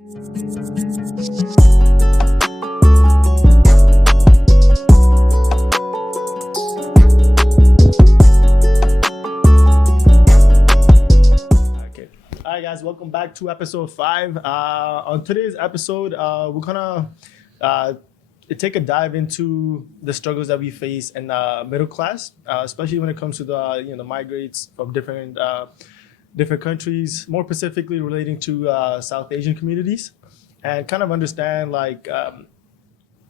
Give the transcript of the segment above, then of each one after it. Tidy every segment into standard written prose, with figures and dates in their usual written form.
Hi guys, welcome back to episode 5. On today's episode, we're gonna take a dive into the struggles that we face in middle class, especially when it comes to the migrants from different countries, more specifically relating to South Asian communities, and kind of understand a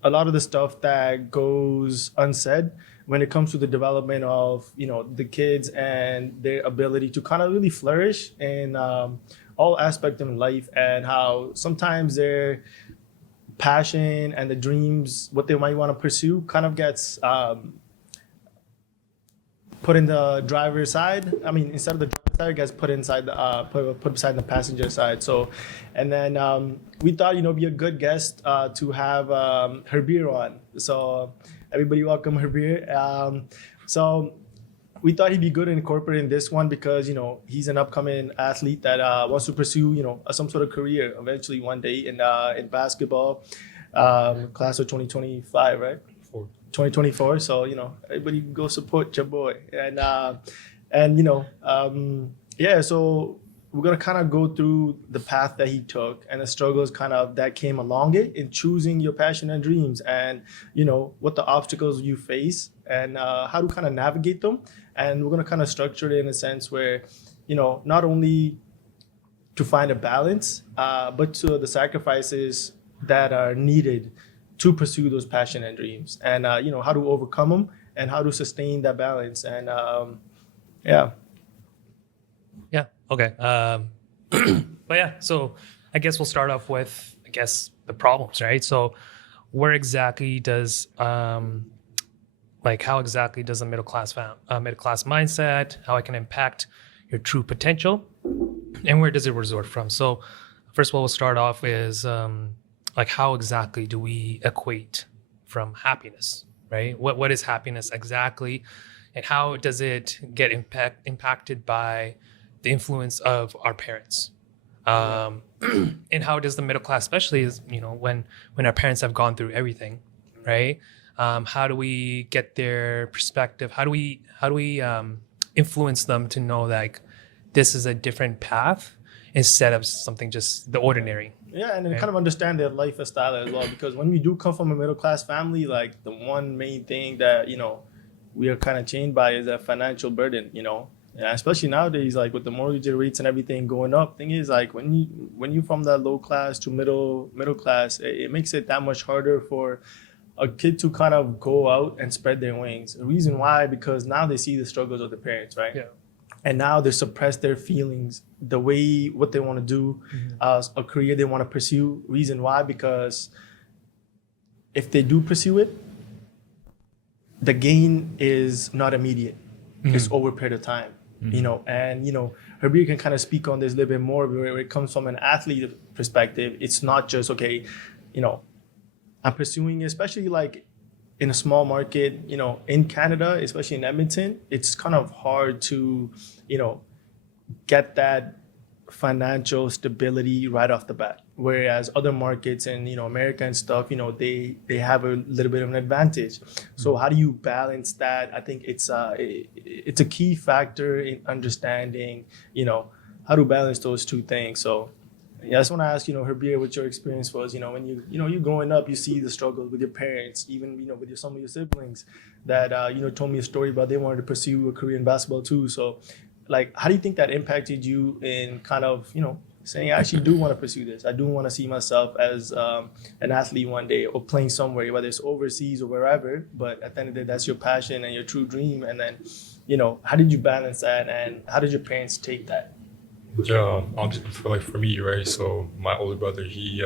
lot of the stuff that goes unsaid when it comes to the development of the kids and their ability to kind of really flourish in all aspects of life, and how sometimes their passion and the dreams, what they might want to pursue, kind of gets put in the driver's side. I mean, instead of the driver's side, it gets put inside the put beside the passenger side. So, and then we thought be a good guest to have Harbir on. So everybody welcome Harbir. So we thought he'd be good in incorporating this one because he's an upcoming athlete that wants to pursue some sort of career eventually one day in basketball, class of 2025, right? 2024. So everybody go support your boy, yeah. So we're gonna kind of go through the path that he took and the struggles kind of that came along it in choosing your passion and dreams, and what the obstacles you face and how to kind of navigate them. And we're gonna kind of structure it in a sense where not only to find a balance, but to the sacrifices that are needed to pursue those passion and dreams, and how to overcome them and how to sustain that balance. And yeah. Okay. But yeah, so I guess we'll start off with the problems, right? So where exactly does how exactly does a middle class mindset, how it can impact your true potential, and where does it resort from? So first of all, we'll start off is how exactly do we equate from happiness, right? What is happiness exactly, and how does it get impacted by the influence of our parents? And how does the middle class, especially is when our parents have gone through everything, right? How do we get their perspective? How do we influence them to know this is a different path instead of something just the ordinary? Yeah, and then kind of understand their lifestyle as well, because when we do come from a middle class family, the one main thing that we are kind of chained by is that financial burden. Yeah, especially nowadays, with the mortgage rates and everything going up. Thing is, when you from that low class to middle class, it makes it that much harder for a kid to kind of go out and spread their wings. The reason why, because now they see the struggles of the parents, right? Yeah. And now they suppress their feelings, what they want to do, a career they want to pursue. Reason why, because if they do pursue it, the gain is not immediate. It's over a period of time. Harbir can kind of speak on this a little bit more where it comes from an athlete perspective. It's not just, okay, I'm pursuing, especially in a small market, in Canada, especially in Edmonton, it's kind of hard to, get that financial stability right off the bat. Whereas other markets in, America and stuff, they have a little bit of an advantage. So how do you balance that? I think it's a key factor in understanding, how to balance those two things. So yeah, I just want to ask, Harbir, what your experience was, when you're growing up, you see the struggles with your parents, even, with some of your siblings that, told me a story about they wanted to pursue a career in basketball too. So how do you think that impacted you in kind of, saying, I actually do want to pursue this. I do want to see myself as an athlete one day, or playing somewhere, whether it's overseas or wherever. But at the end of the day, that's your passion and your true dream. And then, how did you balance that, and how did your parents take that? Yeah, for me, right? So my older brother, he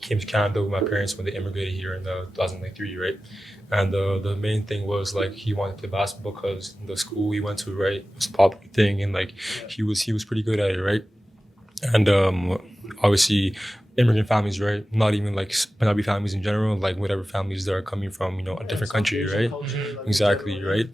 came to Canada with my parents when they immigrated here in 2003, right? And the main thing was he wanted to play basketball because the school he went to, right, was a popular thing, and he was pretty good at it, right? And obviously immigrant families, right? Not even Punjabi families in general, whatever families that are coming from, a different country, right? Exactly, right?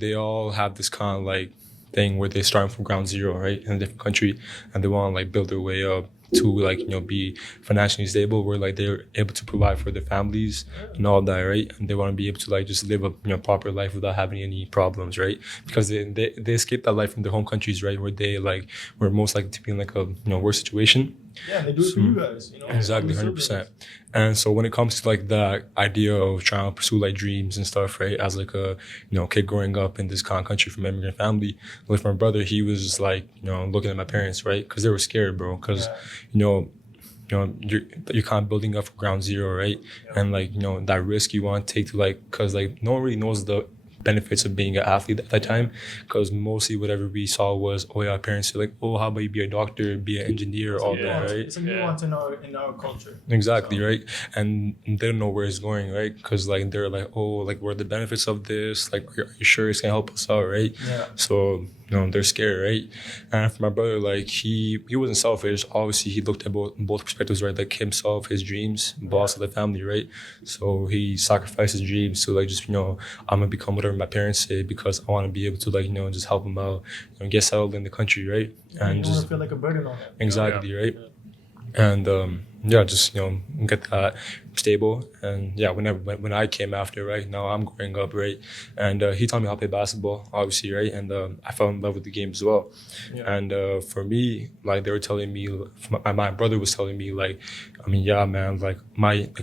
They all have this kind of thing where they're starting from ground zero, right, in a different country, and they want to build their way up to like be financially stable, where like they're able to provide for their families and all that, right? And they want to be able to like just live a proper life without having any problems, right? Because they escape that life from their home countries, right, where they like were most likely to be in like a worse situation. Yeah, they do it for you guys, Exactly, 100%. And so when it comes to like the idea of trying to pursue like dreams and stuff, right, as like a kid growing up in this kind of country from an immigrant family, with my brother, he was just like looking at my parents, right, because they were scared, bro, because you're kind of building up from ground zero, right? Yeah. And like that risk you want to take to like, because like no one really knows the benefits of being an athlete at that time, because mostly whatever we saw was, oh yeah, parents are like, oh, how about you be a doctor, be an engineer, all that, right? It's a nuance in our culture. Exactly, so. Right? And they don't know where it's going, right? Because like they're like, oh, like what are the benefits of this? Like, are you sure it's gonna help us out, right? Yeah. So they're scared, right? And for my brother, like he wasn't selfish. Obviously, he looked at both perspectives, right? Like himself, his dreams, but also the family, right? So he sacrificed his dreams to like just I'm gonna become whatever my parents say, because I want to be able to like just help them out and get settled in the country, right? Yeah, and you just feel like a burden on them. Exactly, right? Yeah. And just get that stable. And yeah, when I came after, right, now I'm growing up, right, and he taught me how to play basketball, obviously, right, and I fell in love with the game as well. Yeah. And for me, like they were telling me, my brother was telling me, like, I mean, yeah, man, like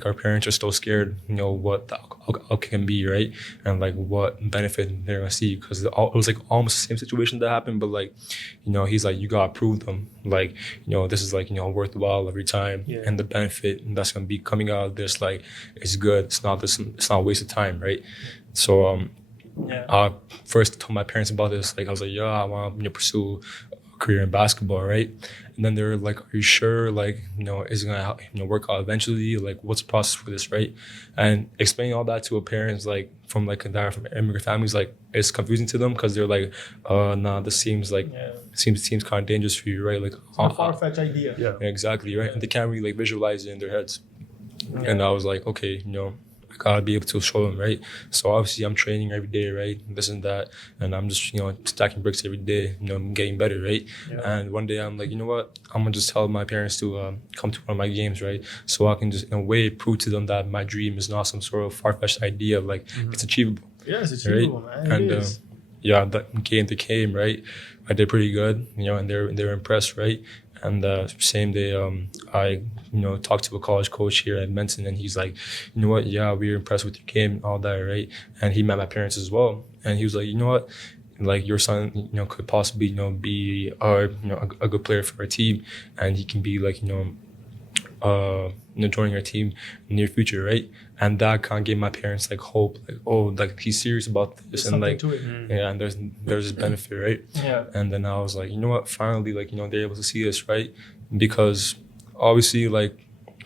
our parents are still scared, what the outcome can be, right, and like what benefit they're gonna see, because it was like almost the same situation that happened, but like, he's like, you gotta prove them, like, this is like worthwhile every time, and the benefit that's gonna be coming out of this, like, it's good. It's not a waste of time, right? So I first told my parents about this. Like I was like, yeah, I want to pursue a career in basketball, right? And then they were like, are you sure? Like, is it gonna work out eventually? Like, what's the process for this, right? And explaining all that to a parents like from immigrant families, like it's confusing to them, because they're like, nah, this seems like seems kind of dangerous for you, right? Like it's a far-fetched idea. Yeah, exactly, right? And they can't really like visualize it in their heads. Yeah. And I was like, okay, I gotta be able to show them, right? So obviously I'm training every day, right? This and that. And I'm just, stacking bricks every day, getting better, right? Yeah. And one day I'm like, you know what? I'm gonna just tell my parents to come to one of my games, right? So I can just, in a way, prove to them that my dream is not some sort of far-fetched idea. Like, it's achievable. Yeah, it's achievable, right? Man. And that game came, right? I did pretty good, and they were impressed, right? And same day, I talked to a college coach here at Edmonton, and he's like, you know what? Yeah, we were impressed with your game and all that, right? And he met my parents as well, and he was like, you know what? Like your son, could possibly, be a good player for our team, and he can be like, joining our team in the near future, right? And that kind of gave my parents like hope, like, oh, like he's serious about this, there's and like, yeah, and there's this benefit, right? Yeah. And then I was like, you know what? Finally, like, they're able to see this, right? Because obviously, like,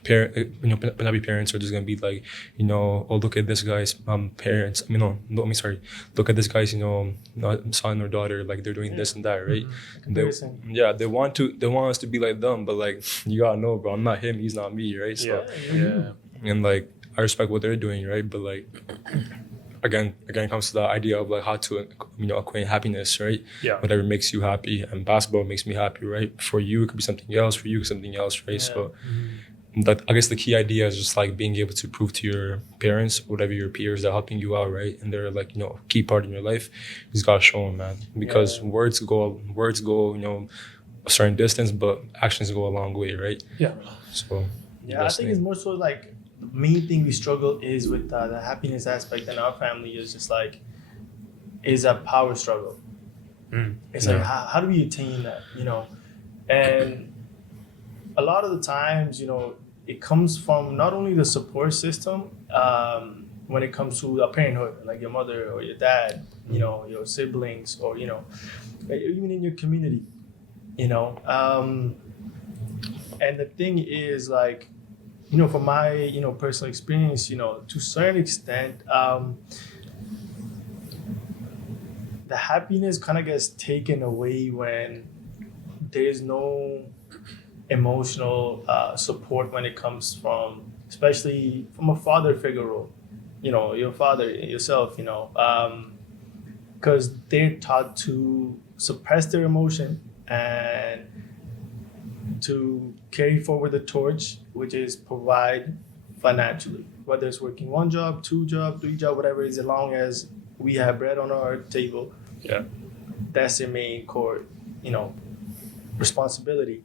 Punjabi parents are just gonna be like, oh, look at this guy's parents. I mean, look at this guy's, son or daughter, like they're doing this and that, right? Mm-hmm. They want us to be like them, but like, you gotta know, bro, I'm not him, he's not me, right? So and like, I respect what they're doing, right? But like, again it comes to the idea of like how to acquaint happiness, right? Yeah. Whatever makes you happy, and basketball makes me happy, right? For you it could be something else, for you something else, right? So that, I guess the key idea is just like being able to prove to your parents, whatever your peers that are helping you out, right? And they're like, a key part in your life, you just gotta show them, man. Because words go, a certain distance, but actions go a long way, right? Yeah. So I think it's more so like the main thing we struggle is with the happiness aspect in our family is just like, is a power struggle. It's like, how do we attain that, And a lot of the times, it comes from not only the support system when it comes to parenthood, like your mother or your dad, your siblings, or, even in your community, And the thing is, like, from my, personal experience, to a certain extent, the happiness kind of gets taken away when there's no emotional support when it comes from, especially from a father figure role, your father, yourself, because they're taught to suppress their emotion and to carry forward the torch, which is provide financially, whether it's working 1 job, 2 job, 3 job, whatever it is, as long as we have bread on our table. Yeah. That's their main core, responsibility.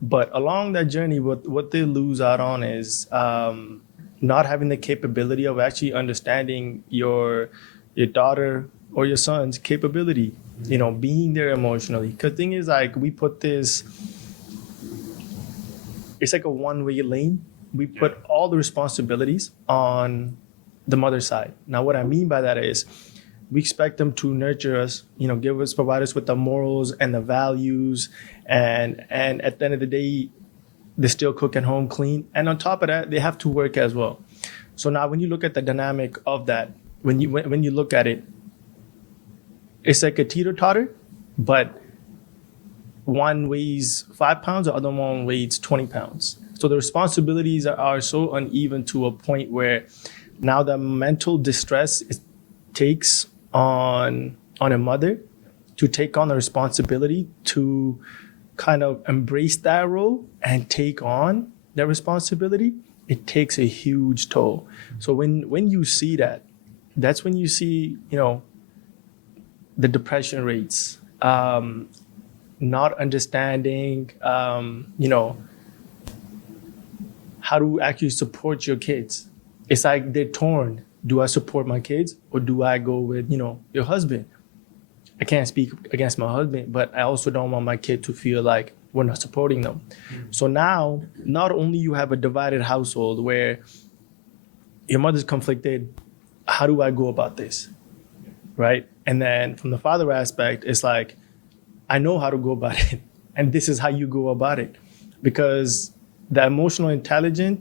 But along that journey, what they lose out on is not having the capability of actually understanding your daughter or your son's capability, being there emotionally. Because thing is, like, we put this, it's like a one-way lane. We put all the responsibilities on the mother's side. Now, what I mean by that is we expect them to nurture us, provide us with the morals and the values. And at the end of the day, they still cook at home clean. And on top of that, they have to work as well. So now when you look at the dynamic of that, when you look at it, it's like a teeter-totter, but one weighs 5 pounds, the other one weighs 20 pounds. So the responsibilities are so uneven to a point where now the mental distress takes on a mother to take on the responsibility to kind of embrace that role and take on that responsibility. It takes a huge toll. So when you see that, that's when you see, the depression rates, not understanding, how to actually support your kids. It's like they're torn. Do I support my kids or do I go with, your husband? I can't speak against my husband, but I also don't want my kid to feel like we're not supporting them. So now, not only you have a divided household where your mother's conflicted, how do I go about this, right? And then from the father aspect, it's like, I know how to go about it, and this is how you go about it. Because the emotional intelligence,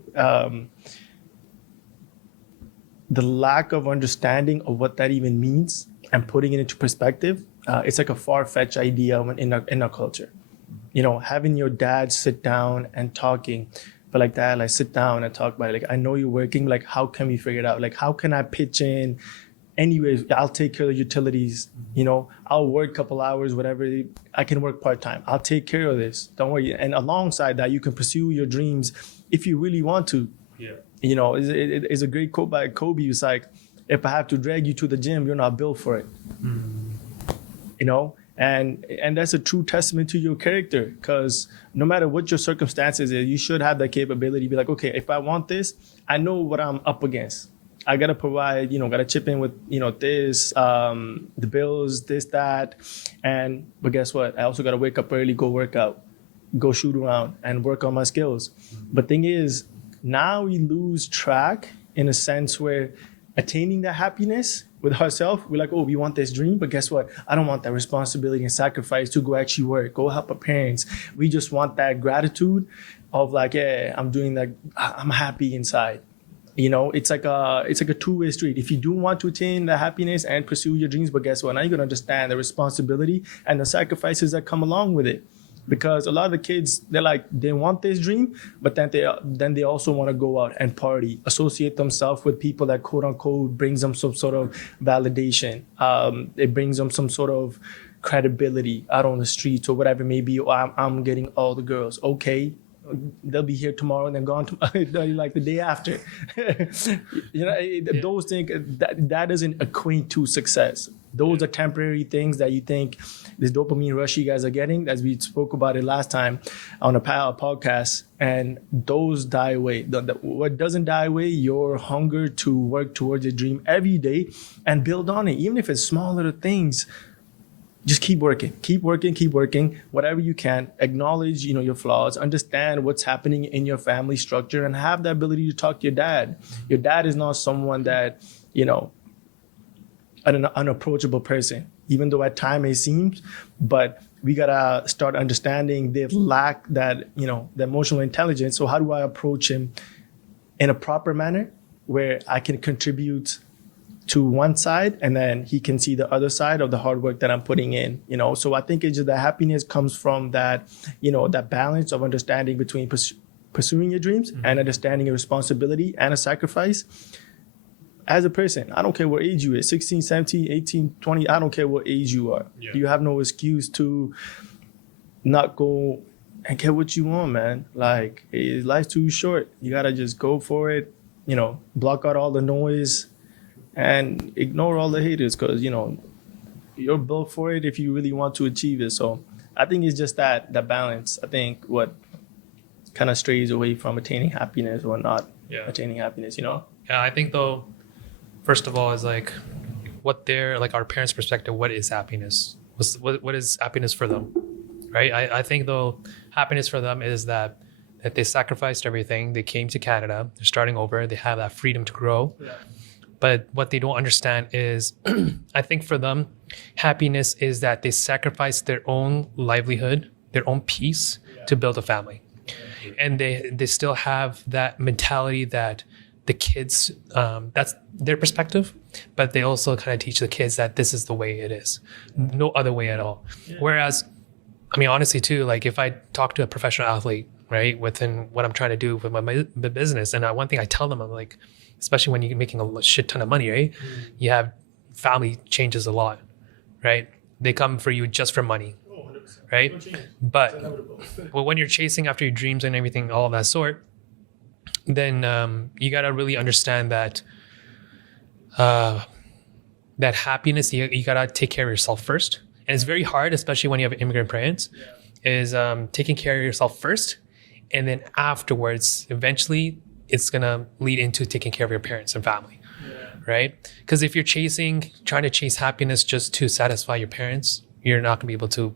the lack of understanding of what that even means and putting it into perspective, it's like a far-fetched idea in our culture. Having your dad sit down and talking, but like that, like sit down and talk about it. Like, I know you're working, like how can we figure it out? Like how can I pitch in? Anyways, I'll take care of the utilities, I'll work a couple hours, whatever, I can work part-time. I'll take care of this, don't worry. And alongside that, you can pursue your dreams if you really want to. Yeah. It's a great quote by Kobe. It's like, if I have to drag you to the gym, you're not built for it. And that's a true testament to your character, because no matter what your circumstances is, you should have that capability to be like, okay, if I want this, I know what I'm up against. I got to provide, got to chip in with, this, the bills, this, that. But guess what? I also got to wake up early, go work out, go shoot around and work on my skills. But thing is, now we lose track in a sense where attaining that happiness with ourselves, we're like, oh, we want this dream, but guess what? I don't want that responsibility and sacrifice to go actually work, go help our parents. We just want that gratitude of like, yeah, I'm doing that. I'm happy inside. It's like a two-way street. If you do want to attain the happiness and pursue your dreams, but guess what? Now you're gonna understand the responsibility and the sacrifices that come along with it. Because a lot of the kids, they want this dream, but then they also want to go out and party, associate themselves with people that quote unquote brings them some sort of validation. It brings them some sort of credibility out on the streets or whatever it may be. Or I'm getting all the girls. Okay. They'll be here tomorrow and then gone like the day after. Those things that doesn't equate to success. Those are temporary things that you think this dopamine rush you guys are getting, as we spoke about it last time on a podcast, and those die away. What doesn't die away, your hunger to work towards your dream every day and build on it, even if it's small little things. Just keep working, whatever you can. Acknowledge, your flaws, understand what's happening in your family structure, and have the ability to talk to your dad. Your dad is not someone that, an unapproachable person, even though at times it seems, but we gotta start understanding they lack that, the emotional intelligence. So how do I approach him in a proper manner where I can contribute to one side and then he can see the other side of the hard work that I'm putting in, So I think it's just the happiness comes from that, that balance of understanding between pursuing your dreams and understanding a responsibility and a sacrifice. As a person, I don't care what age you is, 16, 17, 18, 20, I don't care what age you are. Yeah. You have no excuse to not go and get what you want, man. Like, life's too short. You gotta just go for it. Block out all the noise and ignore all the haters, because you're built for it if you really want to achieve it. So I think it's just that balance. I think what kind of strays away from attaining happiness or not attaining happiness. Yeah, I think though, first of all, is like what their like our parents' perspective. What is happiness? What is happiness for them, right? I think though, happiness for them is that they sacrificed everything. They came to Canada. They're starting over. They have that freedom to grow. Yeah. But what they don't understand is, I think for them, happiness is that they sacrifice their own livelihood, their own peace to build a family. And they still have that mentality that the kids, that's their perspective, but they also kind of teach the kids that this is the way it is. No other way at all. Yeah. Whereas, I mean, honestly too, like if I talk to a professional athlete, right, within what I'm trying to do with my business, and one thing I tell them, I'm like, especially when you're making a shit ton of money, right? You have family changes a lot, right? They come for you just for money, right? But when you're chasing after your dreams and everything, all of that sort, then you got to really understand that that happiness, you got to take care of yourself first. And it's very hard, especially when you have immigrant parents, is taking care of yourself first. And then afterwards, eventually, it's going to lead into taking care of your parents and family, right? Because if you're trying to chase happiness just to satisfy your parents, you're not going to be able to,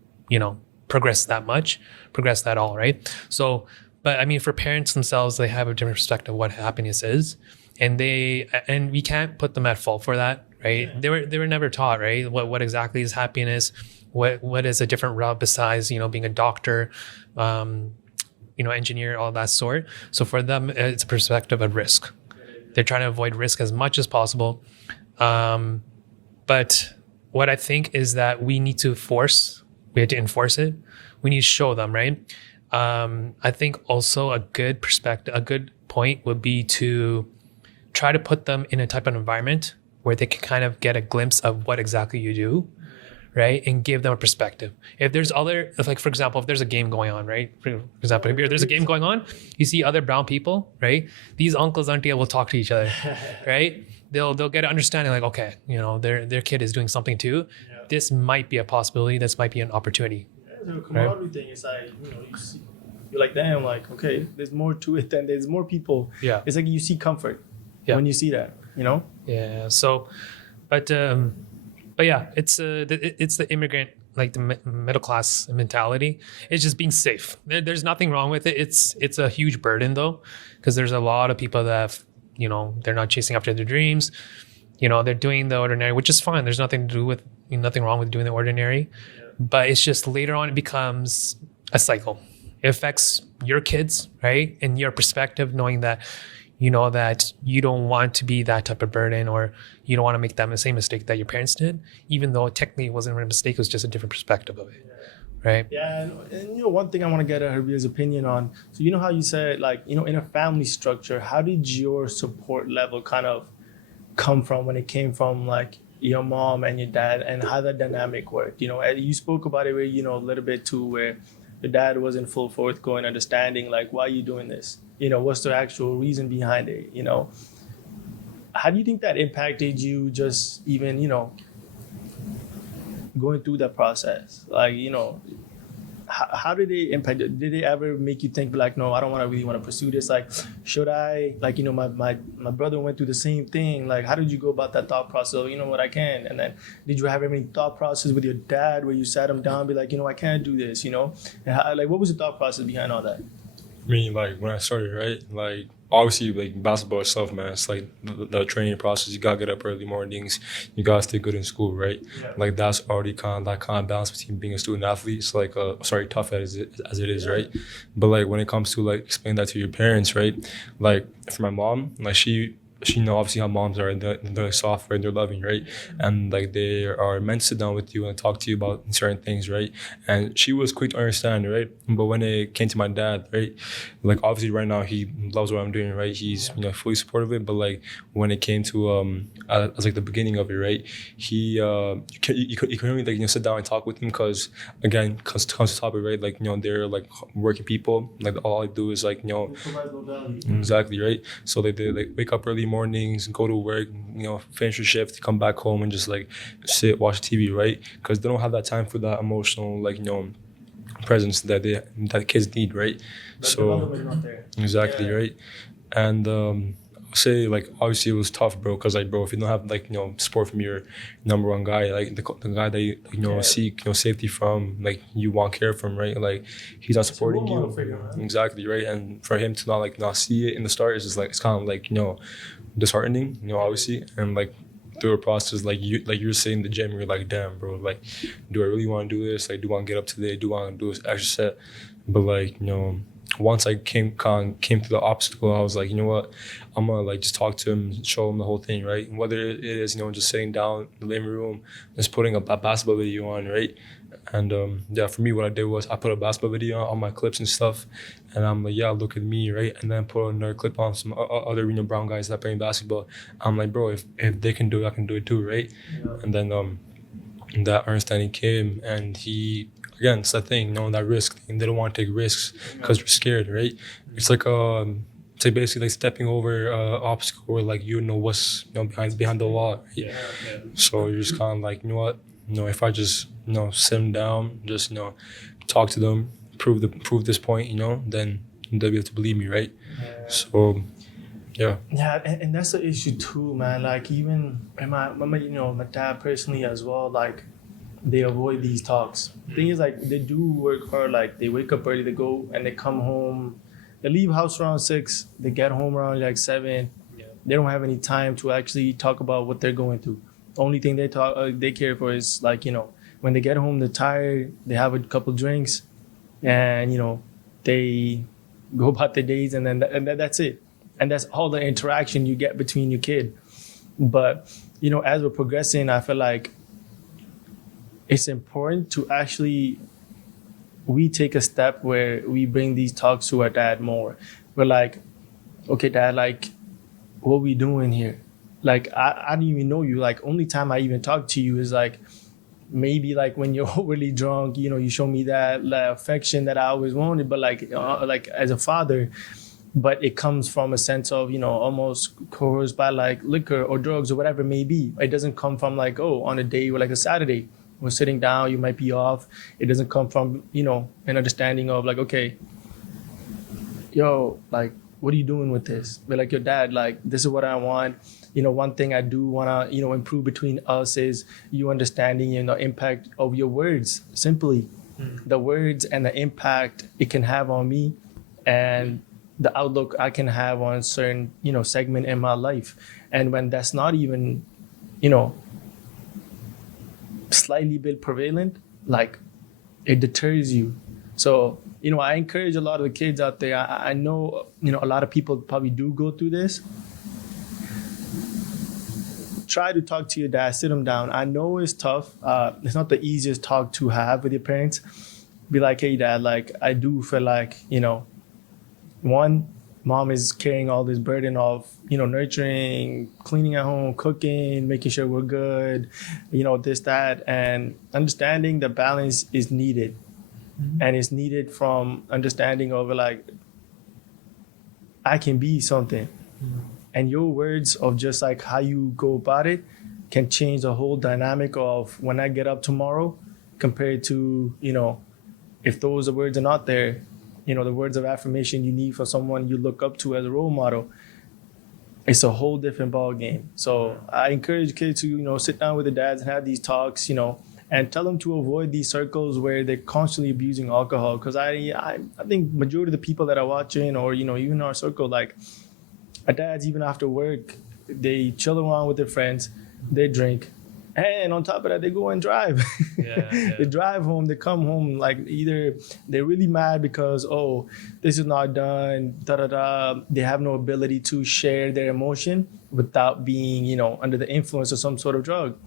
progress that all, right? So, but I mean, for parents themselves, they have a different perspective of what happiness is. And we can't put them at fault for that, right? Yeah. They were never taught, right? What exactly is happiness? What is a different route besides, being a doctor, engineer, all that sort. So for them, it's a perspective of risk. They're trying to avoid risk as much as possible. But what I think is that we have to enforce it. We need to show them, right? I think also a good point would be to try to put them in a type of environment where they can kind of get a glimpse of what exactly you do, right? And give them a perspective. If there's for example, if there's a game going on, right? For example, if there's a game going on, you see other brown people, right? These uncles, auntie will talk to each other, right? They'll get an understanding like, okay, their kid is doing something too. Yeah. This might be a possibility. This might be an opportunity. Yeah, the camaraderie thing is like, you're like, damn, like, okay, there's more to it than there's more people. Yeah. It's like you see comfort when you see that, Yeah. So, but yeah, it's the immigrant, like the middle class mentality. It's just being safe. There's nothing wrong with it. It's a huge burden though, because there's a lot of people that they're not chasing after their dreams. They're doing the ordinary, which is fine. There's nothing wrong with doing the ordinary, but it's just later on it becomes a cycle. It affects your kids, right? And your perspective, knowing that that you don't want to be that type of burden, or you don't want to make that same mistake that your parents did, even though technically it wasn't a mistake, it was just a different perspective of it, right? Yeah, and one thing I want to get Harbir's opinion on. So how you said, like, in a family structure, how did your support level kind of come from when it came from like your mom and your dad, and how that dynamic worked? You spoke about it where, a little bit too, where your dad wasn't full forthgoing, understanding like, why are you doing this? What's the actual reason behind it? How do you think that impacted you, just even, going through that process? Like, how did they impact? Did they ever make you think like, no, I don't really want to pursue this? Like, should I? Like, my brother went through the same thing. Like, how did you go about that thought process? What I can. And then did you have any thought process with your dad where you sat him down and be like, I can't do this, And how, like, what was the thought process behind all that? I mean, like when I started, right? Like obviously, like basketball itself, man. It's like the training process. You gotta get up early mornings. You gotta stay good in school, right? Yeah. Like that's already kind of balance between being a student athlete. It's like tough as it is, right? But like when it comes to like explain that to your parents, right? Like for my mom, like she you know, obviously how moms are, they're soft, right? They're loving, right? And like they are meant to sit down with you and talk to you about certain things, right? And she was quick to understand, right? But when it came to my dad, right, like obviously right now he loves what I'm doing, right? He's, you know, fully supportive of it. But like when it came to as like the beginning of it, right, he you can only, like, you know, sit down and talk with him because again, comes to the topic, right? Like, you know, they're like working people. Like all I do is like, you know, exactly, right? So they like wake up early mornings, go to work, you know, finish your shift, come back home and just like sit, watch TV, right? Because they don't have that time for that emotional, like, you know, presence that kids need, right? So exactly, right? And say like obviously it was tough, bro, because like, bro, if you don't have like, you know, support from your number one guy, like the guy that you know seek, you know, safety from, like you want care from, right? Like he's not supporting you, exactly, right? And for him to not see it in the start is just like, it's kind of like, you know, disheartening, you know, obviously. And like through a process, like you're sitting in the gym, you're like, damn, bro, like do I really want to do this? Like do I want to get up today? Do I want to do this extra set? But like, you know, once I came to the obstacle, I was like, you know what, I'm gonna like just talk to him, show him the whole thing, right? Whether it is, you know, just sitting down in the living room, just putting a basketball video on, right? And yeah, for me, what I did was I put a basketball video on my clips and stuff, and I'm like, yeah, look at me, right? And then put another clip on some other, you know, brown guys that playing basketball. I'm like, bro, if they can do it, I can do it too, right? Yeah. And then that understanding came, and he, again, it's that thing, you know, that risk thing. They don't want to take risks because they're scared, right? It's like basically like stepping over obstacle where like you know what's, you know, behind the wall. Right? Yeah. So you're just kind of like, you know what, you know, if I just, you know, sit them down, just, you know, talk to them, prove this point, you know, then they'll be able to believe me, right? Yeah. So yeah. Yeah, and that's the issue too, man. Like even my you know, my dad personally as well, like they avoid these talks. Thing is, like, they do work hard. Like, they wake up early, they go, and they come home. They leave house around 6. They get home around, like, 7. Yeah. They don't have any time to actually talk about what they're going through. The only thing they care for is, like, you know, when they get home, they're tired. They have a couple drinks, and, you know, they go about their days, and then that's it. And that's all the interaction you get between your kid. But, you know, as we're progressing, I feel like it's important to actually, we take a step where we bring these talks to our dad more. We're like, okay, dad, like, what we doing here? Like, I don't even know you. Like, only time I even talk to you is like, maybe like when you're overly drunk, you know, you show me that affection that I always wanted, but like as a father, but it comes from a sense of, you know, almost coerced by like liquor or drugs or whatever it may be. It doesn't come from like, oh, on a day or like a Saturday, we're sitting down, you might be off. It doesn't come from, you know, an understanding of like, okay, yo, like, what are you doing with this? But like, your dad, like, this is what I want. You know, one thing I do want to, you know, improve between us is you understanding, you know, impact of your words, simply. The words and the impact it can have on me and the outlook I can have on a certain, you know, segment in my life. And when that's not even, you know, slightly bit prevalent, like, it deters you. So, you know, I encourage a lot of the kids out there. I know, you know, a lot of people probably do go through this. Try to talk to your dad, sit him down. I know it's tough. It's not the easiest talk to have with your parents. Be like, hey, dad, like, I do feel like, you know, one, mom is carrying all this burden of, you know, nurturing, cleaning at home, cooking, making sure we're good, you know, this, that, and understanding the balance is needed. Mm-hmm. And it's needed from understanding of like, I can be something. Mm-hmm. And your words of just like how you go about it can change the whole dynamic of when I get up tomorrow compared to, you know, if those words are not there, you know, the words of affirmation you need for someone you look up to as a role model, it's a whole different ball game. So I encourage kids to, you know, sit down with their dads and have these talks, you know, and tell them to avoid these circles where they're constantly abusing alcohol. Because I think majority of the people that are watching, or, you know, even in our circle, like, our dads, even after work, they chill around with their friends, they drink, And on top of that, they go and drive. Yeah. They drive home, they come home, like either they're really mad because, oh, this is not done, da da da. They have no ability to share their emotion without being, under the influence of some sort of drug.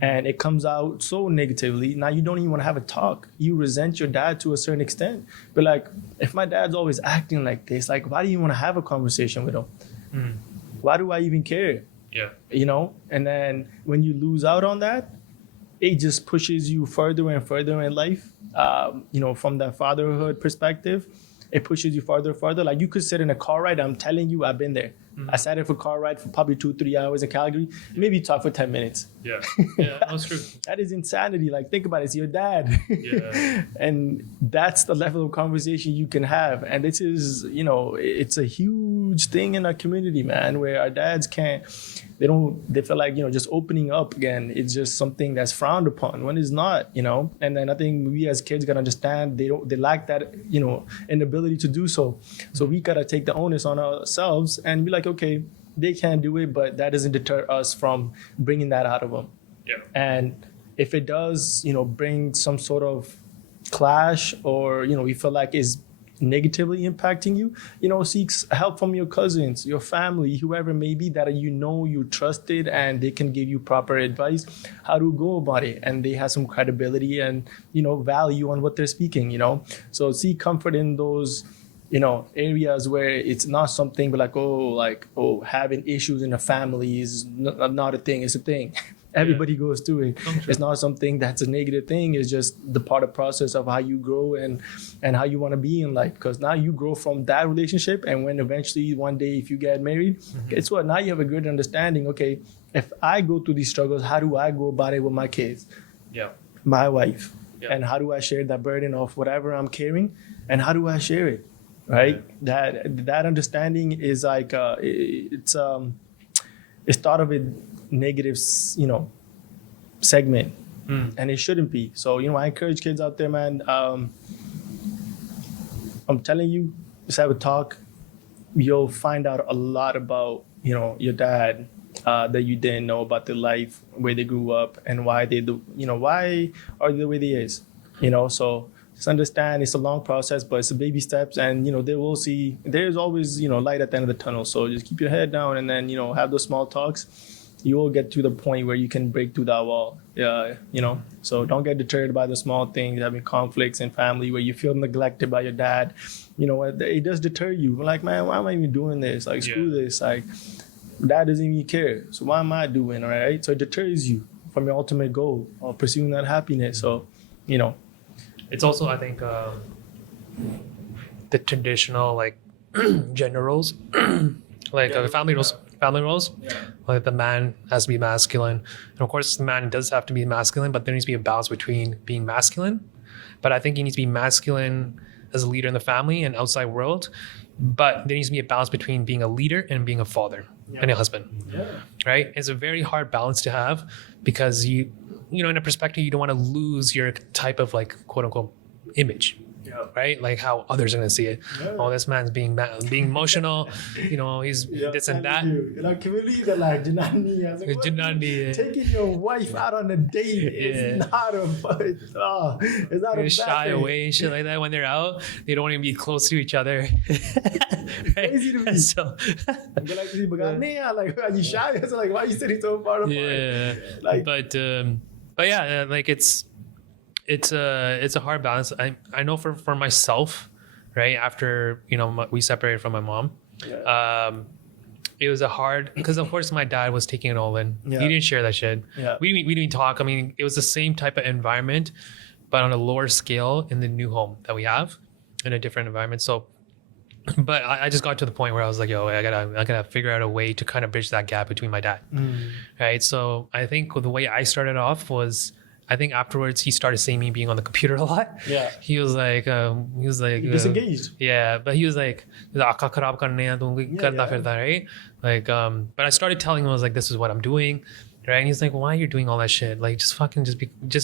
And it comes out so negatively. Now you don't even want to have a talk. You resent your dad to a certain extent. But like, if my dad's always acting like this, like, why do you want to have a conversation with him? Why do I even care? Yeah. And then when you lose out on that, it just pushes you further and further in life. From that fatherhood perspective, it pushes you farther and farther. Like you could sit in a car ride. I'm telling you, I've been there. I sat in for a car ride for probably 2-3 hours in Calgary. Maybe talk for 10 minutes. Yeah, that's true. That is insanity. Like, think about it. It's your dad. Yeah. And that's the level of conversation you can have. And this is, it's a huge thing in our community, man, where our dads they feel like, just opening up again, it's just something that's frowned upon when it's not, And then I think we as kids gotta understand they lack that, inability to do so. So we gotta take the onus on ourselves and be like, okay, they can't do it, but that doesn't deter us from bringing that out of them. Yeah. And if it does, bring some sort of clash or, we feel like is negatively impacting you, seek help from your cousins, your family, whoever may be that you trusted and they can give you proper advice how to go about it. And they have some credibility and, value on what they're speaking, So seek comfort in those areas where it's not something but having issues in the family is not a thing. It's a thing. Everybody goes through it. It's not something that's a negative thing. It's just the part of process of how you grow and how you want to be in life. Because now you grow from that relationship, and when eventually one day if you get married, guess what? Now you have a good understanding. Okay, if I go through these struggles, how do I go about it with my kids? Yeah. My wife. Yeah. And how do I share that burden of whatever I'm carrying? And how do I share it? Right? Yeah. That understanding is like it's thought of it negative, segment, and it shouldn't be. So, I encourage kids out there, man. I'm telling you, just have a talk. You'll find out a lot about, your dad that you didn't know about their life, where they grew up, and why they do, why are they the way they is, So just understand it's a long process, but it's a baby steps, and they will see. There's always, light at the end of the tunnel. So just keep your head down, and then have those small talks. You will get to the point where you can break through that wall. So don't get deterred by the small things, having conflicts in family where you feel neglected by your dad. It does deter you. Like, man, why am I even doing this? Like, screw this. Like, dad doesn't even care. So why am I doing, all right? So it deters you from your ultimate goal of pursuing that happiness. So, It's also, I think, the traditional, gender roles, family roles. Yeah. Like the man has to be masculine, and of course the man does have to be masculine, but there needs to be a balance between being masculine. But I think he needs to be masculine as a leader in the family and outside world. But there needs to be a balance between being a leader and being a father and a husband. Yeah. Right? It's a very hard balance to have because you in a perspective you don't want to lose your type of quote unquote image. Yeah. Right, like how others are gonna see it. Yeah. Oh, this man's being emotional. He's this and that. Can we leave that Janani? I was like, Janani, taking your wife out on a date is not a. It's not a shy away and shit like that when they're out. They don't want to be close to each other. Right? Crazy to me. So, are you shy? It's like, why are you sitting so far apart? Yeah, but yeah, it's a hard balance. I know for myself, right? After we separated from my mom, it was a hard because of course my dad was taking it all in. Yeah. He didn't share that shit. Yeah. We didn't talk. I mean, it was the same type of environment, but on a lower scale in the new home that we have in a different environment. So, but I just got to the point where I was like, yo, I gotta figure out a way to kind of bridge that gap between my dad, right? So I think the way I started off was. I think afterwards he started seeing me being on the computer a lot. Yeah. He was like disengaged. Yeah, but he was like, right? Like, but I started telling him, I was like, this is what I'm doing. right? And he's like, why are you doing all that shit? Like, just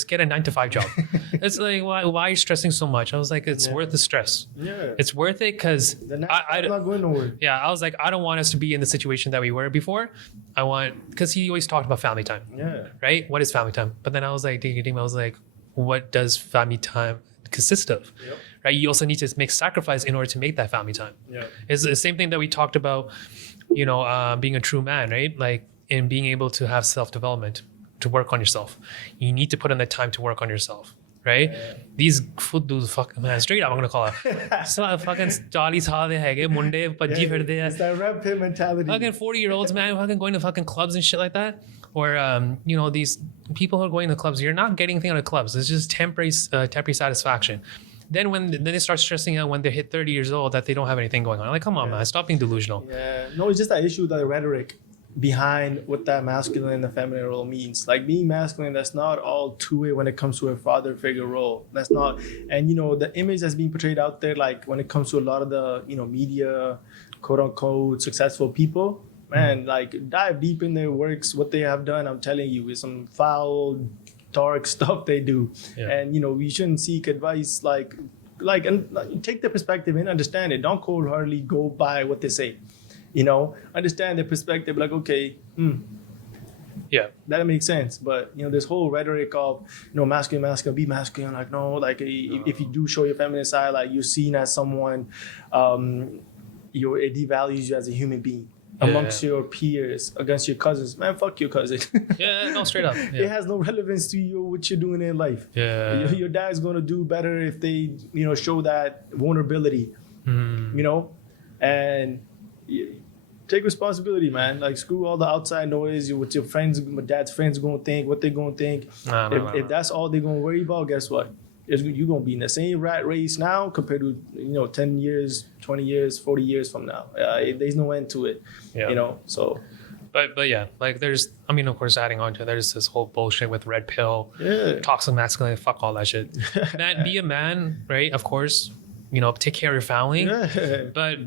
get a 9-to-5 job. It's like, why are you stressing so much? I was like, it's worth the stress. Yeah. It's worth it because I'm not going nowhere. yeah, I was like, I don't want us to be in the situation that we were before. Because he always talked about family time. Yeah. Right? What is family time? But then I was like, I was like, what does family time consist of? Yep. Right? You also need to make sacrifice in order to make that family time. Yeah. It's the same thing that we talked about, being a true man, right? Like in being able to have self-development, to work on yourself. You need to put in the time to work on yourself. Right? These food dudes, fuck man, straight up I'm gonna call it. So fucking 40 saal de haige munde bajji phirde It's that red pill mentality. fucking 40-year-olds, man, fucking going to fucking clubs and shit like that. Or these people who are going to clubs, you're not getting anything out of clubs. It's just temporary satisfaction. Then they start stressing out when they hit 30 years old that they don't have anything going on. Like, come on, man, stop being delusional. Yeah. No, it's just that issue, the rhetoric behind what that masculine and the feminine role means. Like being masculine, that's not all two-way when it comes to a father figure role. That's not, and the image that's being portrayed out there, like when it comes to a lot of the media, quote unquote successful people, man, like dive deep in their works, what they have done. I'm telling you, is some foul, dark stuff they do. Yeah. And we shouldn't seek advice and take the perspective and understand it. Don't cold-heartedly go by what they say. Understand their perspective, like, okay, Yeah. that makes sense. But this whole rhetoric of masculine, be masculine, like, no, like if you do show your feminine side, like you're seen as someone, it devalues you as a human being amongst your peers, against your cousins. Man, fuck your cousin. Yeah, no, straight up. It has no relevance to you, what you're doing in life. Yeah. Your dad's gonna do better if they show that vulnerability. And take responsibility, man. Like, screw all the outside noise. What your friends, my dad's friends gonna think, what they gonna think. If that's all they're gonna worry about, guess what? You're gonna be in the same rat race now compared to 10 years, 20 years, 40 years from now. There's no end to it. Yeah. So. But yeah, like of course, adding on to it, there's this whole bullshit with red pill, toxic masculinity, fuck all that shit. Man, be a man, right? Of course. Take care of your family. Yeah, but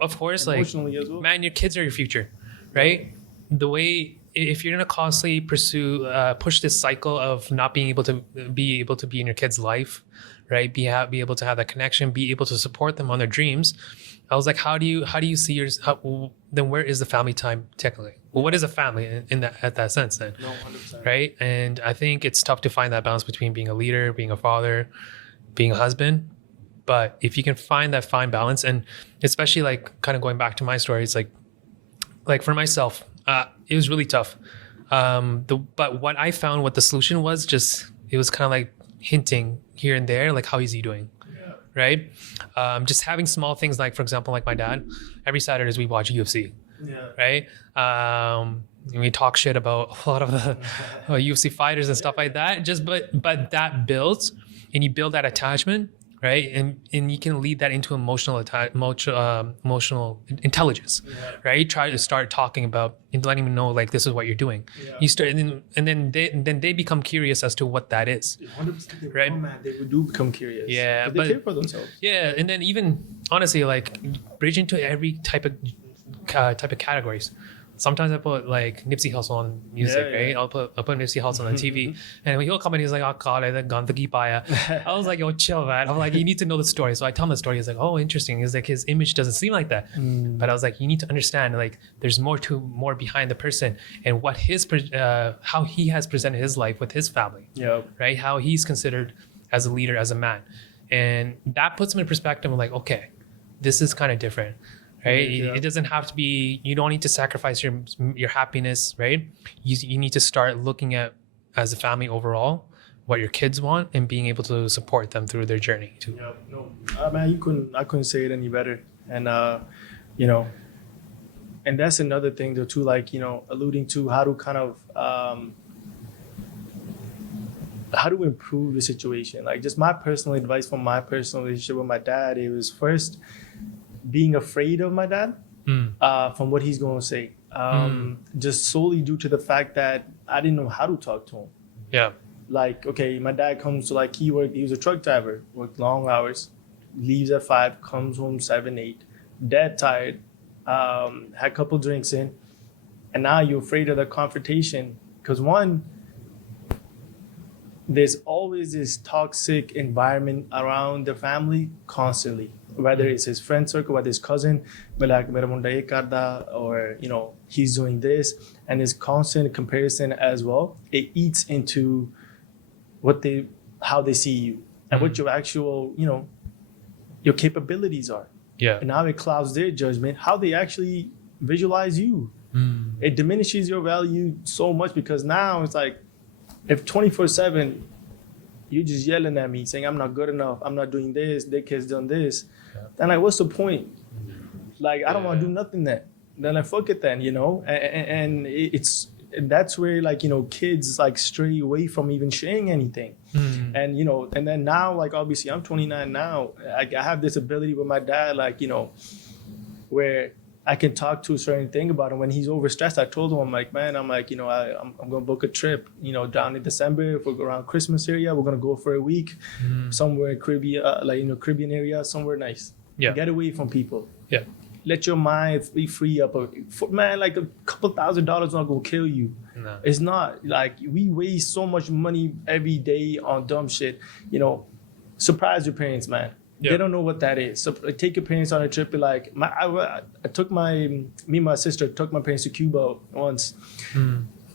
of course, like, as well. man, your kids are your future, right? The way, if you're gonna constantly push this cycle of not being able to be in your kid's life, right? Be able to have that connection, be able to support them on their dreams. I was like, how do you see yours? Then where is the family time technically? Well, what is a family at that sense then? No, 100%. Right? And I think it's tough to find that balance between being a leader, being a father, being a husband. But if you can find that fine balance, and especially like kind of going back to my story, it's like for myself, it was really tough. But what I found, what the solution was, it was kind of like hinting here and there, like, how is he doing? Yeah. Right? Just having small things, like, for example, like my dad, every Saturdays we watch UFC. Yeah. Right? We talk shit about a lot of the UFC fighters and stuff like that. But that builds, and you build that attachment. Right, and you can lead that into emotional intelligence, right? Try to start talking about and letting them know, like, this is what you're doing. Yeah. You start, and then they become curious as to what that is. 100%. Right? Oh, man, they do become curious. Yeah, but they care for themselves. Yeah, and then even honestly, like, bridge into every type of categories. Sometimes I put like Nipsey Hussle on music, right? I'll put Nipsey Hussle on the TV, and when he'll come in, he's like, "Oh God, I gandagi paya." I was like, "Yo, chill, man." I'm like, "You need to know the story." So I tell him the story. He's like, "Oh, interesting." He's like, his image doesn't seem like that, but I was like, "You need to understand, like, there's more behind the person and what how he has presented his life with his family, right? How he's considered as a leader, as a man, and that puts him in perspective. I'm like, okay, this is kind of different." Right? Yeah. It doesn't have to be, you don't need to sacrifice your happiness, right? You need to start looking at, as a family overall, what your kids want, and being able to support them through their journey too. Yeah, no, man, I couldn't say it any better. And and that's another thing though too, like, alluding to how to kind of how to improve the situation. Like, just my personal advice from my personal relationship with my dad, it was first being afraid of my dad from what he's going to say. Just solely due to the fact that I didn't know how to talk to him. Yeah. Like, okay, my dad comes to, like, he was a truck driver, worked long hours, leaves at 5, comes home 7, 8, dead tired, had a couple drinks in, and now you're afraid of the confrontation Because one, there's always this toxic environment around the family constantly, whether it's his friend circle, whether his cousin, but like "Mera munda ye karda," or he's doing this, and this constant comparison as well. It eats into how they see you and what your actual your capabilities are. Yeah. And how it clouds their judgment, how they actually visualize you. It diminishes your value so much, because now it's like, if 24/7 you're just yelling at me saying I'm not good enough, I'm not doing this, their kid's done this, then like, what's the point? Like, I don't want to do nothing then like, fuck it then, and that's where like kids like stray away from even sharing anything. And and then now, like, obviously I'm 29 now, I have this ability with my dad, like where I can talk to a certain thing about him. When he's overstressed, I told him, I'm like, man, I'm gonna book a trip, down in December, if we're around Christmas area, we're gonna go for a week somewhere in Caribbean, Caribbean area, somewhere nice. Yeah. Get away from people. Yeah. Let your mind be free up. Man, like a couple $1,000s not gonna kill you. No. It's not. Like, we waste so much money every day on dumb shit. Surprise your parents, man. Yeah. They don't know what that is. So take your parents on a trip. Be like, me and my sister took my parents to Cuba once.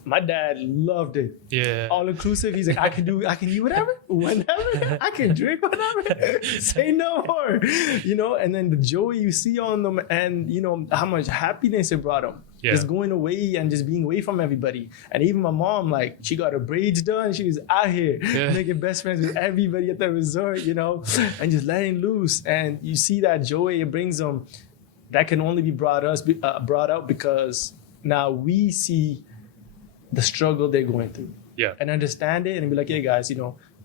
My dad loved it. Yeah. All inclusive. He's like, I can eat whatever, whenever. I can drink whatever. Say no more. And then the joy you see on them, and how much happiness it brought them. Yeah. Just going away and just being away from everybody. And even my mom, like, she got her braids done. She was out here making best friends with everybody at the resort, and just letting loose. And you see that joy it brings them. That can only be brought out because now we see the struggle they're going through. Yeah. And understand it and be like, hey guys,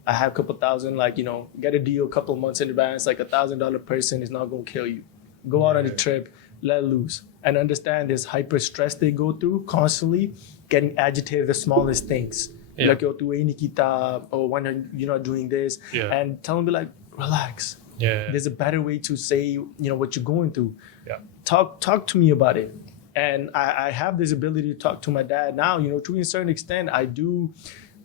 I have a couple thousand, like, get a deal a couple months in advance, like $1,000 person is not gonna kill you. Go out on a trip, let loose. And understand this hyper stress they go through constantly, getting agitated the smallest things. Yeah. Like, yo, tu hai nahi kita, or when you're not doing this. Yeah. And tell them, be like, relax. Yeah. There's a better way to say, what you're going through. Yeah. Talk to me about it. And I have this ability to talk to my dad now, to a certain extent. I do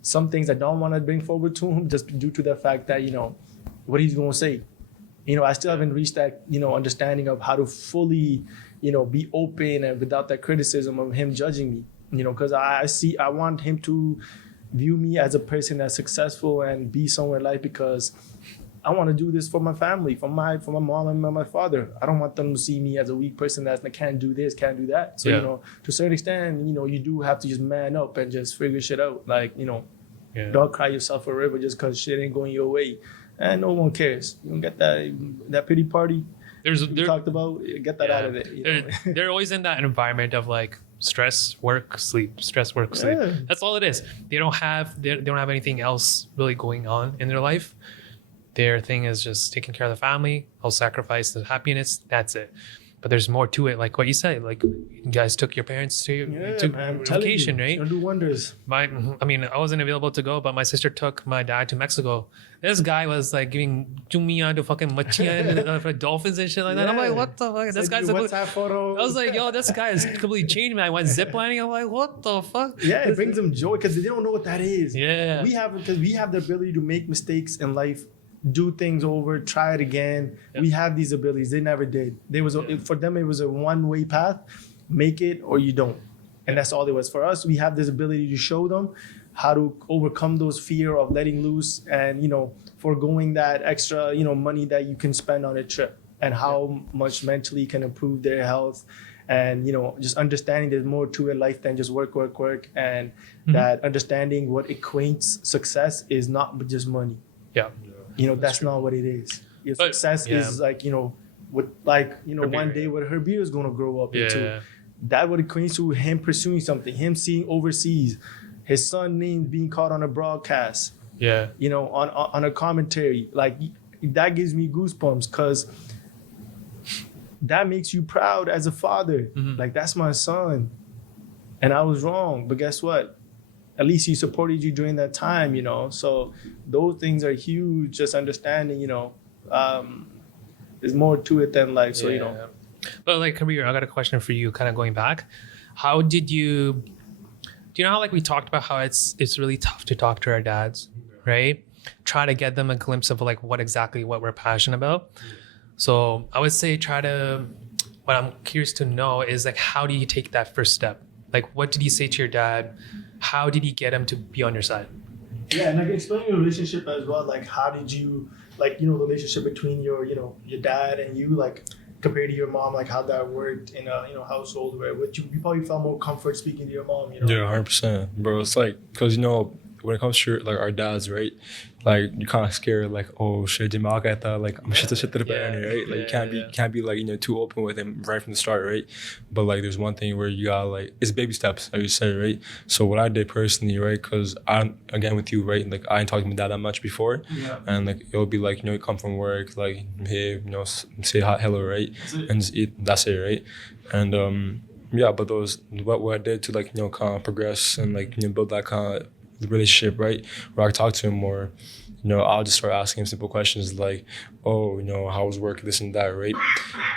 some things I don't want to bring forward to him just due to the fact that, what he's going to say. I still haven't reached that, understanding of how to fully, be open and without that criticism of him judging me, because I want him to view me as a person that's successful and be somewhere in life, because I want to do this for my family, for my mom and my father. I don't want them to see me as a weak person that can't do this, can't do that. So, to a certain extent, you do have to just man up and just figure shit out. Like, don't cry yourself a river just because shit ain't going your way. And no one cares. You don't get that pity party we talked about, get that out of it. They're always in that environment of like stress, work, sleep, stress, work, sleep. Yeah. That's all it is. They don't have anything else really going on in their life. Their thing is just taking care of the family. I'll sacrifice the happiness. That's it. But there's more to it. Like what you said, like you guys took your parents to vacation, right? It'll do wonders. I wasn't available to go, but my sister took my dad to Mexico. This guy was like giving chumia to fucking machia for dolphins and shit like that. Yeah. I'm like, what the fuck? This guy's WhatsApp photo. I was like, yo, this guy has completely changed me. I went ziplining. I'm like, what the fuck? Yeah, it brings them joy because they don't know what that is. Yeah. We have the ability to make mistakes in life, do things over, try it again. Yep. We have these abilities. They never did. For them, it was a one-way path. Make it or you don't. And that's all it was. For us, we have this ability to show them how to overcome those fear of letting loose and, foregoing that extra, money that you can spend on a trip, and how much mentally can improve their health. And, just understanding there's more to a life than just work. And that understanding what equates success is not just money. Yeah. That's not what it is. Your success is like, one day what Harbir is going to grow up into. That would equate to him pursuing something, him seeing overseas, his son name being caught on a broadcast. Yeah. On a commentary. Like, that gives me goosebumps because that makes you proud as a father. Mm-hmm. Like, that's my son. And I was wrong. But guess what? At least he supported you during that time, So those things are huge. Just understanding, there's more to it than life. So, But like, Harbir, I got a question for you, kind of going back. How did you do you know how like we talked about how it's really tough to talk to our dads, right? Try to get them a glimpse of like what we're passionate about. So I would say what I'm curious to know is like, how do you take that first step? Like, what did you say to your dad? How did you get him to be on your side? Yeah, and like explain your relationship as well. Like, how did you, like, the relationship between your dad and you, like, compared to your mom, like how that worked in a, household where you probably felt more comfort speaking to your mom, Yeah, 100%, bro. It's like, because, when it comes to like our dads, right? Like you're kind of scared, like, oh shit, Jamal got that, like I'm shit to the bed, right? Like you can't be like too open with him right from the start, right? But like there's one thing where you got like it's baby steps, like you said, right? So what I did personally, right? Because I'm again with you, right? Like I ain't talked to my dad that much before, and like it'll be like you come from work, like hey, say hi, hello, right? And just eat. That's it, right? And yeah, but those what I did to like kind of progress and like build that kind of relationship, right? Where I talk to him more, I'll just start asking him simple questions like, oh, how was work, this and that, right?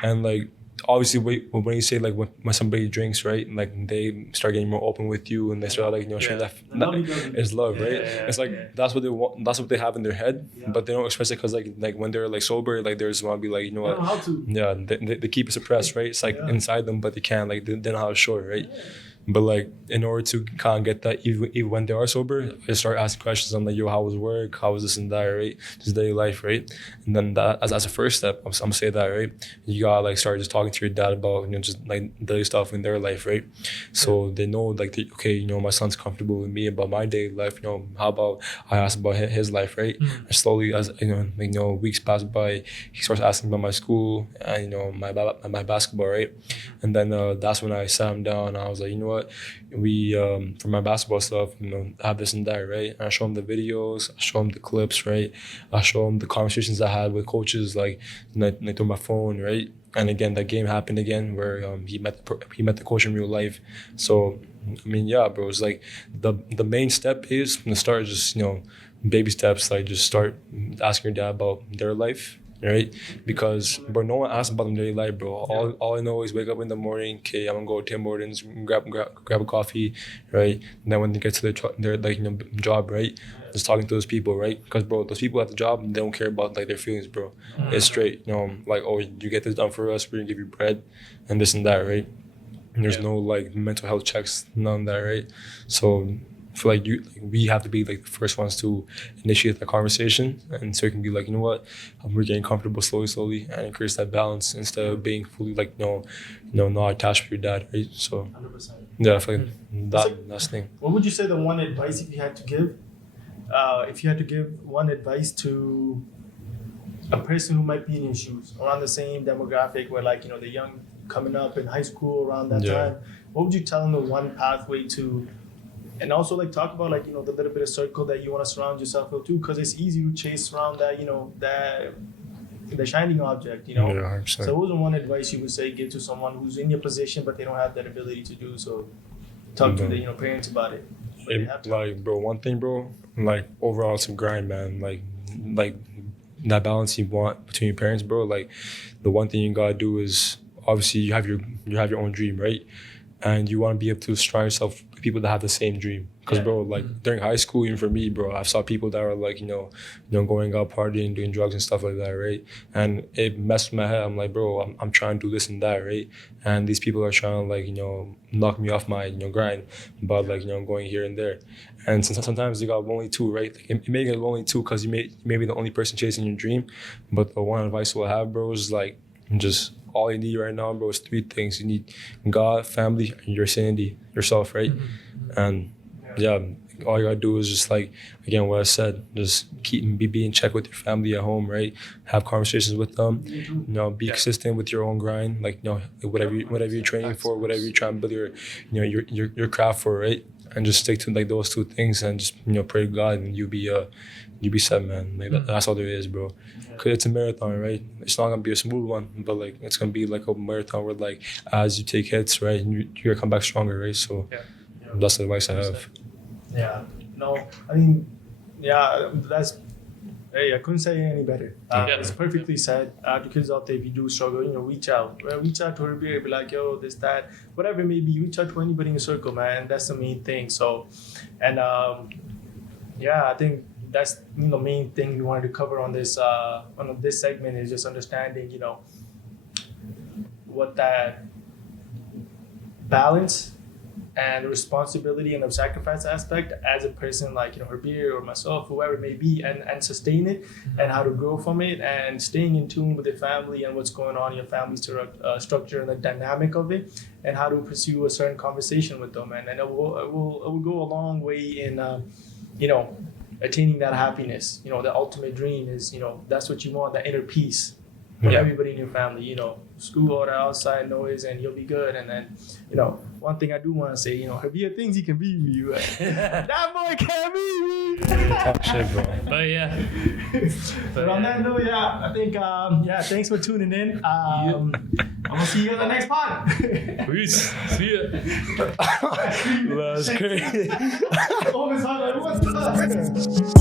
And like, obviously, when you say like when somebody drinks, right, like they start getting more open with you and they start like sharing that it's love, right? It's like that's what they want, that's what they have in their head, but they don't express it because like when they're like sober, like they just want to be like what, yeah, they keep it suppressed, right? It's like inside them, but they can't, like they don't know how to show it, right? But like in order to kind of get that, even when they are sober, I start asking questions. I'm like, yo, how was work? How was this and that, right? Just daily life, right? And then that as a first step, I'm gonna say that, right? You gotta like start just talking to your dad about just like daily stuff in their life, right? So they know like okay, my son's comfortable with me about my daily life. How about I ask about his life, right? And slowly as weeks pass by, he starts asking about my school and my basketball, right? And then that's when I sat him down and I was like, what? We for my basketball stuff, have this and that, right? And I show him the videos, I show him the clips, right? I show him the conversations I had with coaches, like through my phone, right? And again, that game happened again where he met the coach in real life. So I mean, yeah, bro, it's like the main step is from the start, just baby steps, like just start asking your dad about their life. Right? Because, bro, no one asks about them daily life, bro. All I know is wake up in the morning, okay, I'm gonna go to Tim Hortons, grab a coffee, right? And then when they get to their job, right? Just talking to those people, right? Because, bro, those people at the job, they don't care about like their feelings, bro. It's straight, like, oh, you get this done for us, we're gonna give you bread, and this and that, right? And there's no like mental health checks, none of that, right? So I feel like we have to be like the first ones to initiate that conversation, and so it can be like, what, we're getting comfortable slowly, and increase that balance instead of being fully like not attached to your dad, right? So 100%. Yeah, I feel like that's the thing. What would you say the one advice if you had to give? If you had to give one advice to a person who might be in your shoes, around the same demographic, where like the young coming up in high school around that time, what would you tell them the one pathway to? And also like talk about like the little bit of circle that you want to surround yourself with too, because it's easy to chase around that that the shining object, Yeah, 100%. So what was the one advice you would say give to someone who's in your position but they don't have that ability to do so? Talk to the parents about it. Like, bro, one thing, bro, like overall it's a grind, man. Like that balance you want between your parents, bro. Like the one thing you gotta do is obviously you have your own dream, right? And you want to be able to surround yourself with people that have the same dream. Because, bro, like during high school, even for me, bro, I saw people that were like, going out partying, doing drugs and stuff like that, right? And it messed with my head. I'm like, bro, I'm trying to do this and that, right? And these people are trying to like, knock me off my, grind, but like, going here and there. And sometimes you got lonely too, right? Like, it may get lonely too because you may be the only person chasing your dream. But the one advice we'll have, bro, is like, just all you need right now, bro, is 3 things. You need God, family, and your sanity, yourself, right? And yeah, all you gotta do is just like, again, what I said, just be in check with your family at home, right? Have conversations with them, be consistent with your own grind, like, whatever you're training for, whatever you're trying to build your craft for, right? And just stick to like those 2 things and just, pray to God and you be set, man. Like that's all there is, bro. Cause it's a marathon, right? It's not gonna be a smooth one, but like it's gonna be like a marathon where like as you take hits, right, and you're gonna come back stronger, right? So that's the advice I have. Yeah. No, I mean, yeah, that's Hey, I couldn't say it any better. Yeah. It's perfectly said. To kids out there, if you do struggle, you know, reach out. Reach out to Harbir, be like, yo, this, that, whatever it may be. Reach out to anybody in your circle, man. That's the main thing. So, and yeah, I think that's the main thing we wanted to cover on this segment is just understanding, you know, what that balance and the responsibility and the sacrifice aspect as a person like, you know, Harbir or myself, whoever it may be, and sustain it and how to grow from it and staying in tune with your family and what's going on in your family structure and the dynamic of it and how to pursue a certain conversation with them. And it will go a long way in, you know, attaining that happiness. You know, the ultimate dream is, you know, that's what you want, that inner peace for everybody in your family. You know, screw all the outside noise and you'll be good. And then, you know, one thing I do want to say, you know, Harbir thinks he can beat me. Right? That boy can't beat me. Talk shit, bro. But yeah. But on that note, yeah, I think, yeah, thanks for tuning in. I'm going to see you on the next pod. Peace. See ya. That's crazy. Oh, it's hard. What's up?